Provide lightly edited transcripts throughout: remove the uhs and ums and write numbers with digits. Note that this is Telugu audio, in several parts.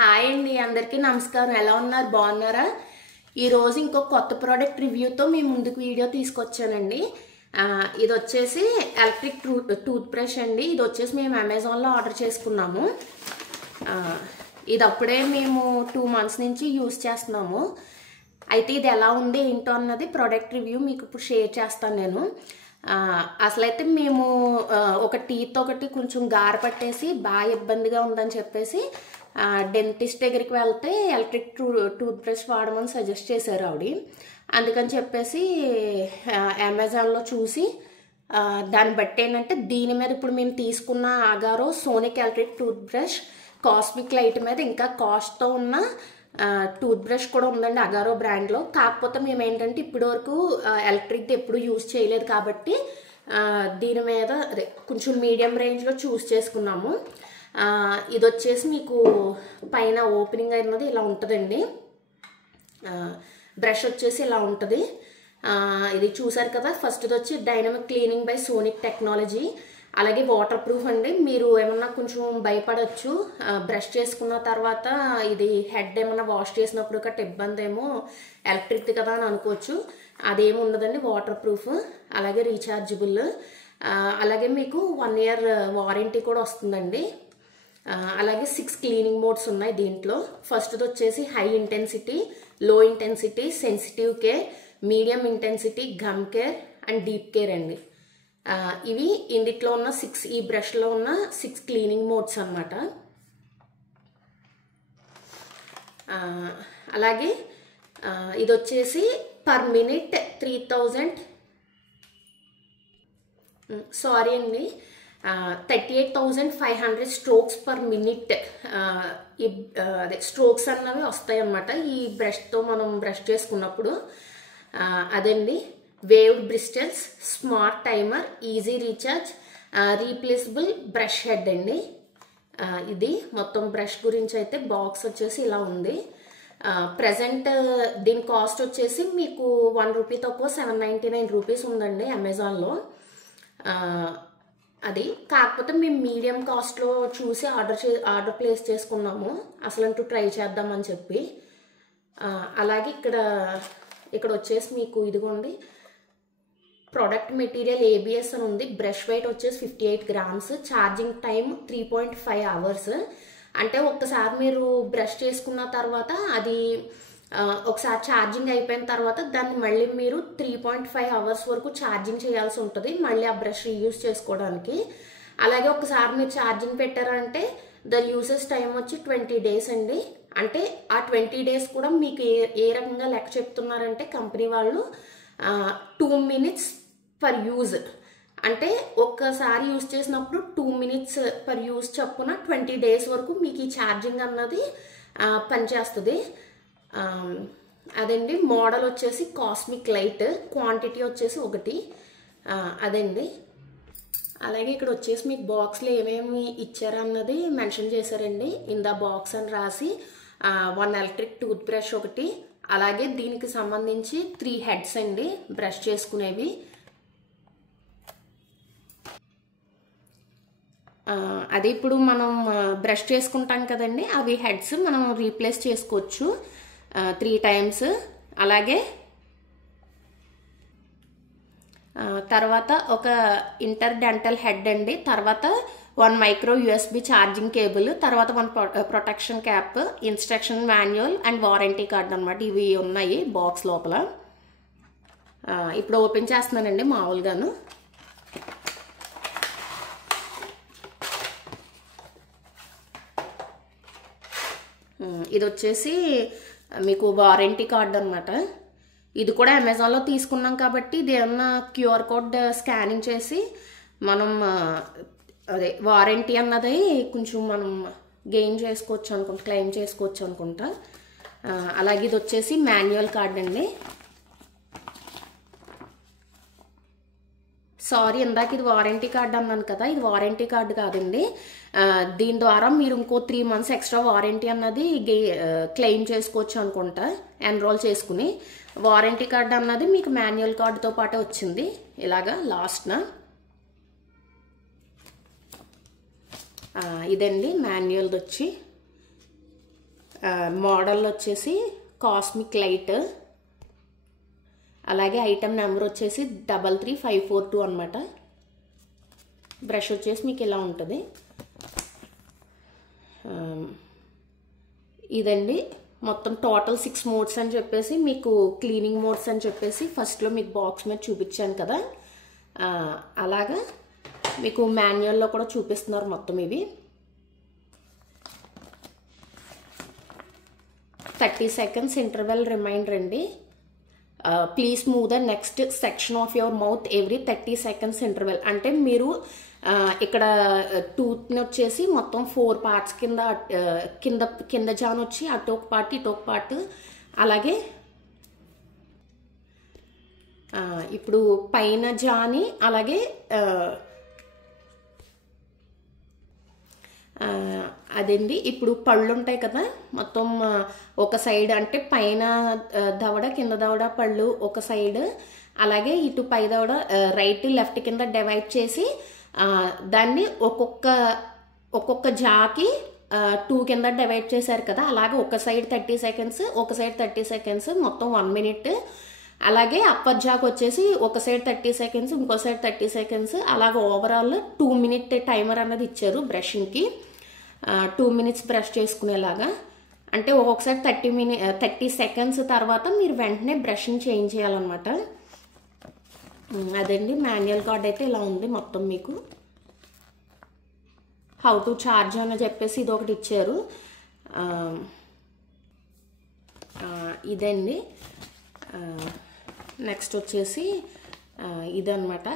హాయ్ అండి, అందరికీ నమస్కారం. ఎలా ఉన్నారు? బాగున్నారా? ఈరోజు ఇంకో కొత్త ప్రోడక్ట్ రివ్యూతో మీ ముందుకు వీడియో తీసుకొచ్చానండి. ఇది వచ్చేసి ఎలక్ట్రిక్ టూత్ బ్రష్ అండి. ఇది వచ్చేసి మేము అమెజాన్లో ఆర్డర్ చేసుకున్నాము. ఇది అప్పుడే మేము 2 months నుంచి యూజ్ చేస్తున్నాము. అయితే ఇది ఎలా ఉంది ఏంటో అన్నది ప్రోడక్ట్ రివ్యూ మీకు ఇప్పుడు షేర్ చేస్తాను నేను. అసలైతే మేము ఒక టీత్ ఒకటి కొంచెం గార పట్టేసి బాగా ఇబ్బందిగా ఉందని చెప్పేసి డెంటిస్ట్ దగ్గరికి వెళ్తే ఎలక్ట్రిక్ టూత్ బ్రష్ వాడమని సజెస్ట్ చేశారు ఆవిడ. అందుకని చెప్పేసి అమెజాన్లో చూసి దాన్ని బట్టి ఏంటంటే దీని మీద ఇప్పుడు మేము తీసుకున్న Agaro sonic electric tooth brush cosmic light మీద ఇంకా కాస్ట్తో ఉన్న టూత్ బ్రష్ కూడా ఉందండి అగారో బ్రాండ్లో. కాకపోతే మేము ఏంటంటే ఇప్పటి వరకు ఎలక్ట్రిక్ది ఎప్పుడు యూజ్ చేయలేదు కాబట్టి దీని మీద అదే కొంచెం మీడియం రేంజ్లో చూస్ చేసుకున్నాము. ఇది వచ్చేసి మీకు పైన ఓపెనింగ్ అయినది ఇలా ఉంటుందండి. బ్రష్ వచ్చేసి ఇలా ఉంటుంది. ఇది చూసారు కదా, ఫస్ట్ ఇది వచ్చి dynamic cleaning by sonic technology. అలాగే వాటర్ ప్రూఫ్ అండి. మీరు ఏమన్నా కొంచెం భయపడచ్చు, బ్రష్ చేసుకున్న తర్వాత ఇది హెడ్ ఏమన్నా వాష్ చేసినప్పుడు గట్రా ఇబ్బంది ఏమో ఎలక్ట్రిక్ది కదా అని అనుకోవచ్చు. అదేమి ఉండదండి, వాటర్ ప్రూఫ్. అలాగే రీఛార్జబుల్. అలాగే మీకు 1 year వారంటీ కూడా వస్తుందండి. అలాగే 6 క్లీనింగ్ మోడ్స్ ఉన్నాయి దీంట్లో. ఫస్ట్ది వచ్చేసి high intensity, low intensity, sensitive care, medium intensity, gum care and deep care అండి. ఇవి ఇందులో ఉన్న 6 ఈ బ్రష్లో ఉన్న 6 క్లీనింగ్ మోడ్స్ అన్నమాట. అలాగే ఇది వచ్చేసి పర్ మినిట్ 3000 సారీ అండి 38,500 స్ట్రోక్స్ పర్ మినిట్. అదే స్ట్రోక్స్ అన్నవి వస్తాయి అన్నమాట ఈ బ్రష్తో మనం బ్రష్ చేసుకున్నప్పుడు. అదండి waived bristles, smart timer, easy recharge, replaceable brush head అండి. ఇది మొత్తం బ్రష్ గురించి అయితే బాక్స్ వచ్చేసి ఇలా ఉంది. ప్రజెంట్ దీని కాస్ట్ వచ్చేసి మీకు 1 రూపీ తక్కువ 799 రూపీస్ ఉందండి అమెజాన్లో. అది కాకపోతే మేము మీడియం కాస్ట్లో చూసి ఆర్డర్ ప్లేస్ చేసుకున్నాము అసలు ట్రై చేద్దామని చెప్పి. అలాగే ఇక్కడ వచ్చేసి మీకు ఇదిగోండి ప్రోడక్ట్ మెటీరియల్ ఏబిఎస్ అని ఉంది. బ్రష్ వెయిట్ వచ్చేసి 58 grams, ఛార్జింగ్ టైం 3.5 hours. అంటే ఒక్కసారి మీరు బ్రష్ చేసుకున్న తర్వాత అది ఒకసారి ఛార్జింగ్ అయిపోయిన తర్వాత దాన్ని మళ్ళీ మీరు 3.5 hours వరకు ఛార్జింగ్ చేయాల్సి ఉంటుంది మళ్ళీ ఆ బ్రష్ యూజ్ చేసుకోవడానికి. అలాగే ఒకసారి మీరు ఛార్జింగ్ పెట్టారంటే దాని యూసేజ్ టైం వచ్చి 20 days అండి. అంటే ఆ 20 days కూడా మీకు ఏ రకంగా లెక్క చెప్తున్నారంటే కంపెనీ వాళ్ళు 2 minutes పర్ యూజ్. అంటే ఒక్కసారి యూజ్ చేసినప్పుడు 2 minutes పర్ యూజ్ చొప్పున 20 days వరకు మీకు ఈ ఛార్జింగ్ అన్నది పనిచేస్తుంది. అదండి మోడల్ వచ్చేసి కాస్మిక్ లైట్, క్వాంటిటీ వచ్చేసి 1. అదండి. అలాగే ఇక్కడ వచ్చేసి మీకు బాక్స్లో ఏమేమి ఇచ్చారన్నది మెన్షన్ చేశారండి. ఇన్ ద బాక్స్ అని రాసి 1 ఎలక్ట్రిక్ టూత్ బ్రష్ ఒకటి, అలాగే దీనికి సంబంధించి 3 heads అండి బ్రష్ చేసుకునేవి. అది ఇప్పుడు మనం బ్రష్ చేసుకుంటాం కదండి, అవి హెడ్స్ మనం రీప్లేస్ చేసుకోవచ్చు 3 times. అలాగే తర్వాత ఒక ఇంటర్డెంటల్ హెడ్ అండి, తర్వాత 1 micro USB ఛార్జింగ్ కేబుల్, తర్వాత 1 protection cap, instruction manual and warranty card అనమాట. ఇవి ఉన్నాయి బాక్స్ లోపల. ఇప్పుడు ఓపెన్ చేస్తున్నానండి మామూలుగాను. ఇది వచ్చేసి మీకు వారంటీ కార్డ్ అనమాట. ఇది కూడా అమెజాన్లో తీసుకున్నాం కాబట్టి ఇది ఏమన్నా QR కోడ్ స్కానింగ్ చేసి మనం అదే వారంటీ అన్నది కొంచెం మనం గెయిన్ చేసుకోవచ్చు అనుకుంటా, క్లెయిమ్ చేసుకోవచ్చు అనుకుంటా. అలాగే ఇది వచ్చేసి మాన్యువల్ కార్డ్ అండి. సారీ, ఇందాక ఇది వారంటీ కార్డ్ అన్నాను కదా, ఇది వారంటీ కార్డు కాదండి. దీని ద్వారా మీరు ఇంకో 3 months ఎక్స్ట్రా వారంటీ అన్నది క్లెయిమ్ చేసుకోవచ్చు అనుకుంటా ఎన్రోల్ చేసుకుని. వారంటీ కార్డు అన్నది మీకు మాన్యువల్ కార్డుతో పాటే వచ్చింది ఇలాగా లాస్ట్న. ఇదండి మాన్యువల్ది వచ్చి. మోడల్ వచ్చేసి కాస్మిక్ లైట్, అలాగే ఐటమ్ నెంబర్ వచ్చేసి 33542 అనమాట. బ్రష్ వచ్చేసి మీకు ఇలా ఉంటుంది. ఇదండి మొత్తం టోటల్ 6 మోడ్స్ అని చెప్పేసి మీకు క్లీనింగ్ మోడ్స్ అని చెప్పేసి ఫస్ట్లో మీకు బాక్స్ మీద చూపించాను కదా, అలాగా మీకు మాన్యువల్లో కూడా చూపిస్తున్నారు మొత్తం. ఇవి 30 seconds ఇంటర్వెల్ రిమైండర్ అండి. Please move the next section of your mouth every 30 seconds interval. అంటే మీరు ఇక్కడ టూత్ని వచ్చేసి మొత్తం 4 parts కింద జాన్ వచ్చి అటు ఒక పార్ట్ ఇటు ఒక పార్ట్. అలాగే ఇప్పుడు పైన జాని అలాగే అదండి. ఇప్పుడు పళ్ళు ఉంటాయి కదా మొత్తం ఒక సైడ్, అంటే పైన దవడ కింద దవడ పళ్ళు ఒక సైడ్, అలాగే ఇటు పై దవడ రైట్ లెఫ్ట్ కింద డివైడ్ చేసి దాన్ని ఒక్కొక్క జాకి 2 కింద డివైడ్ చేశారు కదా, అలాగే ఒక సైడ్ 30 seconds ఒక సైడ్ 30 seconds మొత్తం 1 minute. అలాగే అప్పర్ జాక్ వచ్చేసి ఒక సైడ్ 30 seconds ఇంకో సైడ్ 30 seconds, అలాగే ఓవరాల్ 2 minute టైమర్ అన్నది ఇచ్చారు బ్రషింగ్కి. 2 minutes బ్రష్ చేసుకునేలాగా. అంటే ఒక్కొక్కసారి 30 seconds తర్వాత మీరు వెంటనే బ్రషింగ్ చేంజ్ చేయాలన్నమాట. అదండి మాన్యువల్ కార్డ్ అయితే ఇలా ఉంది మొత్తం. మీకు హౌ టు ఛార్జ్ అని చెప్పేసి ఇది ఒకటి ఇచ్చారు. ఇదండి. నెక్స్ట్ వచ్చేసి ఇదన్నమాట,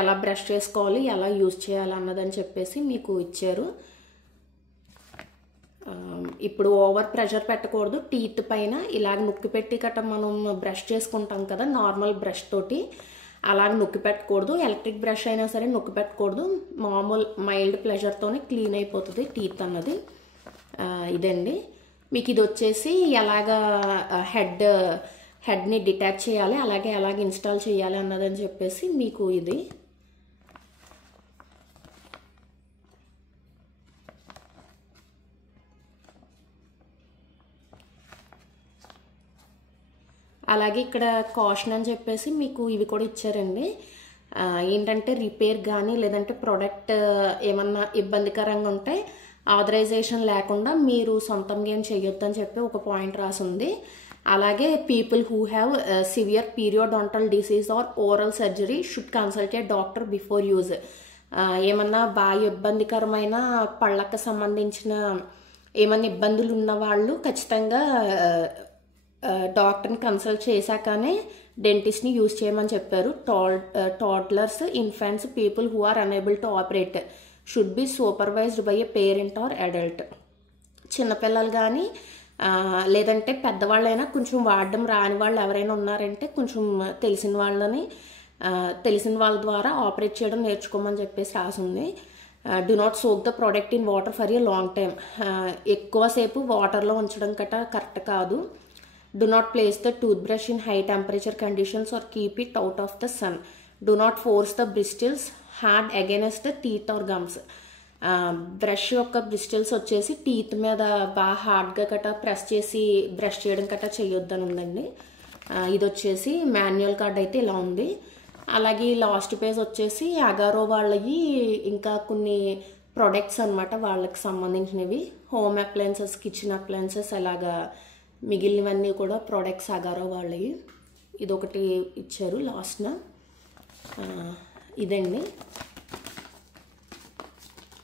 ఎలా బ్రష్ చేసుకోవాలి ఎలా యూజ్ చేయాలి అన్నదని చెప్పేసి మీకు ఇచ్చారు. ఇప్పుడు ఓవర్ ప్రెషర్ పెట్టకూడదు టీత్ పైన. ఇలాగ నొక్కి పెట్టి గట్ట మనం బ్రష్ చేసుకుంటాం కదా నార్మల్ బ్రష్ తోటి, అలాగ నొక్కి పెట్టకూడదు. ఎలక్ట్రిక్ బ్రష్ అయినా సరే నొక్కి పెట్టకూడదు. మామూలు మైల్డ్ ప్రెషర్తోనే క్లీన్ అయిపోతుంది టీత్ అన్నది. ఇదండి. మీకు ఇది వచ్చేసి ఎలాగా హెడ్ని డిటాచ్ చేయాలి అలాగే ఎలాగ ఇన్స్టాల్ చేయాలి అన్నదని చెప్పేసి మీకు ఇది. అలాగే ఇక్కడ కాషన్ అని చెప్పేసి మీకు ఇవి కూడా ఇచ్చారండి. ఏంటంటే రిపేర్ కానీ లేదంటే ప్రోడక్ట్ ఏమన్నా ఇబ్బందికరంగా ఉంటే ఆథరైజేషన్ లేకుండా మీరు సొంతంగా ఏం చేయొద్దు అని చెప్పి ఒక పాయింట్ రాసింది. అలాగే people who have severe periodontal disease or oral surgery should consult a doctor before use. ఏమన్నా బాగా ఇబ్బందికరమైన పళ్ళకు సంబంధించిన ఏమన్నా ఇబ్బందులు ఉన్న వాళ్ళు ఖచ్చితంగా డాక్టర్ని కన్సల్ట్ చేశాకనే డెంటిస్ట్ని యూజ్ చేయమని చెప్పారు. Toddlers, infants, people who are unable to operate should be supervised by a parent or adult. చిన్నపిల్లలు కానీ లేదంటే పెద్దవాళ్ళైనా కొంచెం వాడడం రాని వాళ్ళు ఎవరైనా ఉన్నారంటే కొంచెం తెలిసిన వాళ్ళ ద్వారా ఆపరేట్ చేయడం నేర్చుకోమని చెప్పేసి రాసింది. Do not soak the product in water for a long time. ఎక్కువసేపు వాటర్లో ఉంచడం కరెక్ట్ కాదు. Do not place the toothbrush in high temperature conditions or keep it out of the sun. Do not force the bristles hard against the teeth or gums. Brush యొక్క బ్రిస్టిల్స్ వచ్చేసి టీత్ మీద బాగా హార్డ్గా గట్రా ప్రెస్ చేసి బ్రష్ చేయడం గట్రా చేయొద్దని ఉందండి. ఇది వచ్చేసి మాన్యువల్ కార్డ్ అయితే ఇలా ఉంది. అలాగే లాస్ట్ పేజ్ వచ్చేసి అగారో వాళ్ళవి ఇంకా కొన్ని ప్రొడక్ట్స్ అనమాట, వాళ్ళకి సంబంధించినవి. హోమ్ అప్లయన్సెస్, కిచెన్ అప్లయన్సెస్, అలాగా మిగిలినవన్నీ కూడా ప్రోడక్ట్స్ అగారో వాళ్ళవి. ఇదొకటి ఇచ్చారు లాస్ట్న. ఇదండి.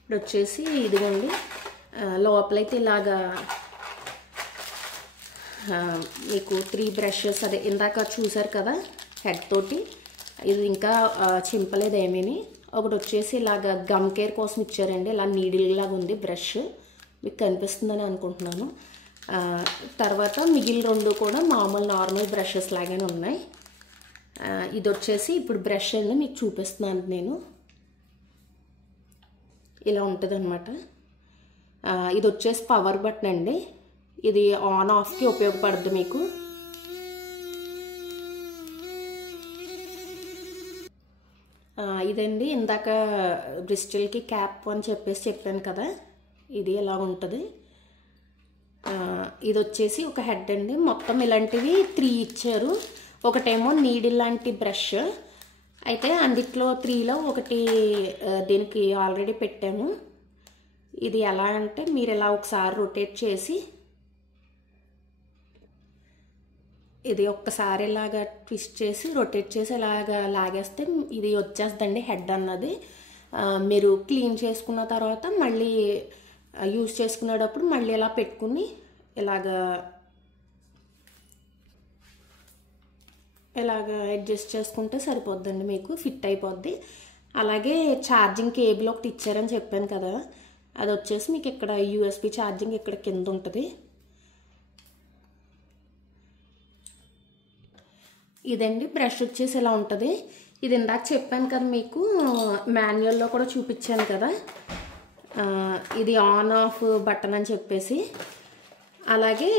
ఇప్పుడు వచ్చేసి ఇదిగోండి లోపలైతే ఇలాగా మీకు 3 బ్రషెస్, అదే ఇందాక చూసారు కదా హెడ్ తోటి, ఇది ఇంకా చింపలేదు ఏమీని. ఒకటి వచ్చేసి ఇలాగ గమ్ కేర్ కోసం ఇచ్చారండి. ఇలా నీడిల్ లాగా ఉంది బ్రష్, మీకు కనిపిస్తుందని అనుకుంటున్నాను. తర్వాత మిగిలిన 2 కూడా మామూలు నార్మల్ బ్రషెస్ లాగానే ఉన్నాయి. ఇది వచ్చేసి ఇప్పుడు బ్రష్ అండి మీకు చూపిస్తున్నాను నేను. ఇలా ఉంటుంది అనమాట. ఇది వచ్చేసి పవర్ బటన్ అండి. ఇది ఆన్ ఆఫ్కి ఉపయోగపడుతుంది మీకు. ఇదండి ఇందాక బ్రిస్టిల్కి క్యాప్ అని చెప్పేసి చెప్పాను కదా, ఇది ఎలా ఉంటుంది. ఇది వచ్చేసి ఒక హెడ్ అండి. మొత్తం ఇలాంటివి 3 ఇచ్చారు. ఒకటేమో నీడిల్ లాంటి బ్రష్, అయితే అందుట్లో 3లో ఒకటి దీనికి ఆల్రెడీ పెట్టాము. ఇది ఎలా అంటే మీరు ఇలా ఒకసారి రొటేట్ చేసి ఇది ఒక్కసారి ఇలాగా ట్విస్ట్ చేసి రొటేట్ చేసి ఇలాగా లాగేస్తే ఇది వచ్చేస్తుందండి హెడ్ అన్నది. మీరు క్లీన్ చేసుకున్న తర్వాత మళ్ళీ యూజ్ చేసుకునేటప్పుడు మళ్ళీ ఇలా పెట్టుకుని ఇలాగా అడ్జస్ట్ చేసుకుంటే సరిపోద్దండి, మీకు ఫిట్ అయిపోద్ది. అలాగే ఛార్జింగ్ కేబుల్ ఒకటి ఇచ్చారని చెప్పాను కదా, అది వచ్చేసి మీకు ఇక్కడ యూఎస్బి ఛార్జింగ్ ఇక్కడ కింద ఉంటుంది. ఇదండి బ్రష్ వచ్చేసి ఇలా ఉంటుంది. ఇది ఇందాక చెప్పాను కదా మీకు, మాన్యువల్లో కూడా చూపించాను కదా, ఇది ఆన్ ఆఫ్ బటన్ అని చెప్పేసి. అలాగే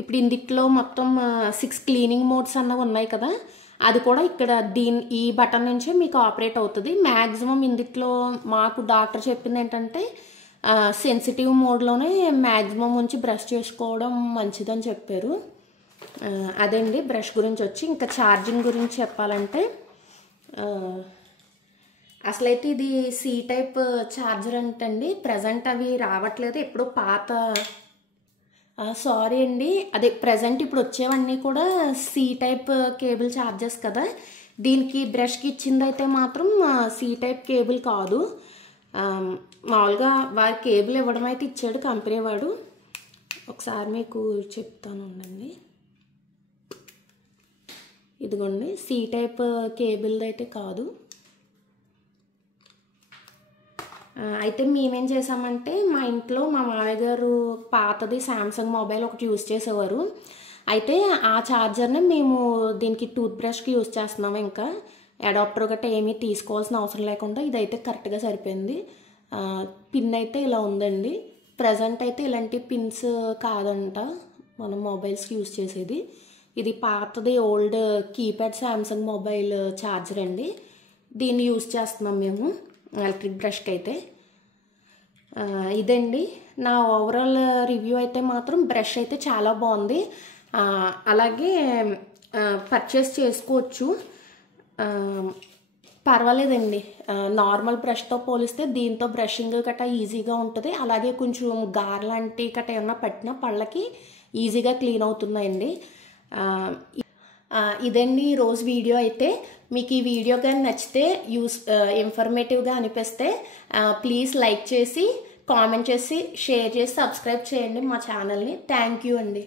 ఇప్పుడు ఇందులో మొత్తం 6 క్లీనింగ్ మోడ్స్ అన్నవి ఉన్నాయి కదా, అది కూడా ఇక్కడ ఈ బటన్ నుంచే మీకు ఆపరేట్ అవుతుంది. మ్యాక్సిమం ఇందులో మాకు డాక్టర్ చెప్పింది ఏంటంటే సెన్సిటివ్ మోడ్లోనే మ్యాక్సిమం ఉంచి బ్రష్ చేసుకోవడం మంచిదని చెప్పారు. అదండి బ్రష్ గురించి వచ్చి. ఇంకా ఛార్జింగ్ గురించి చెప్పాలంటే అసలైతే ఇది సి టైప్ ఛార్జర్ అంటండి. ప్రజెంట్ అవి రావట్లేదు, ఎప్పుడో పాత సారీ అండి, అదే ప్రజెంట్ ఇప్పుడు వచ్చేవన్నీ కూడా సి టైప్ కేబుల్ ఛార్జర్స్ కదా. దీనికి బ్రష్కి ఇచ్చిందైతే మాత్రం సి టైప్ కేబుల్ కాదు. మామూలుగా వారి కేబుల్ ఇవ్వడం అయితే ఇచ్చాడు కంపెనీ వాడు. ఒకసారి మీకు చెప్తాను ఉండండి. ఇదిగోండి సి టైప్ కేబుల్ అయితే కాదు. అయితే మేమేం చేసామంటే మా ఇంట్లో మా మామయ్య గారు పాతది శాంసంగ్ మొబైల్ ఒకటి యూజ్ చేసేవారు. అయితే ఆ ఛార్జర్ని మేము దీనికి టూత్ బ్రష్కి యూజ్ చేస్తున్నాము. ఇంకా అడాప్టర్ గట్రా ఏమీ తీసుకోవాల్సిన అవసరం లేకుండా ఇదైతే కరెక్ట్గా సరిపోయింది. పిన్ అయితే ఇలా ఉందండి. ప్రజెంట్ అయితే ఇలాంటి పిన్స్ కాదంట మనం మొబైల్స్కి యూజ్ చేసేది. ఇది పాతది old keypad Samsung mobile charger అండి. దీన్ని యూజ్ చేస్తున్నాం మేము ఎలక్ట్రిక్ బ్రష్కి అయితే. ఇదండి నా ఓవరాల్ రివ్యూ. అయితే మాత్రం బ్రష్ అయితే చాలా బాగుంది. అలాగే పర్చేస్ చేసుకోవచ్చు, పర్వాలేదండి. నార్మల్ బ్రష్తో పోలిస్తే దీంతో బ్రషింగ్ గట్రా ఈజీగా ఉంటుంది. అలాగే కొంచెం గార్ లాంటి గట్రా ఏమన్నా పట్టినా పళ్ళకి ఈజీగా క్లీన్ అవుతున్నాయండి. ఇదండి ఈరోజు వీడియో. అయితే మీకు ఈ వీడియో కానీ నచ్చితే ఇన్ఫర్మేటివ్గా అనిపిస్తే ప్లీజ్ లైక్ చేసి, కామెంట్ చేసి, షేర్ చేసి, సబ్స్క్రైబ్ చేయండి మా ఛానల్ని. థ్యాంక్ యూ అండి.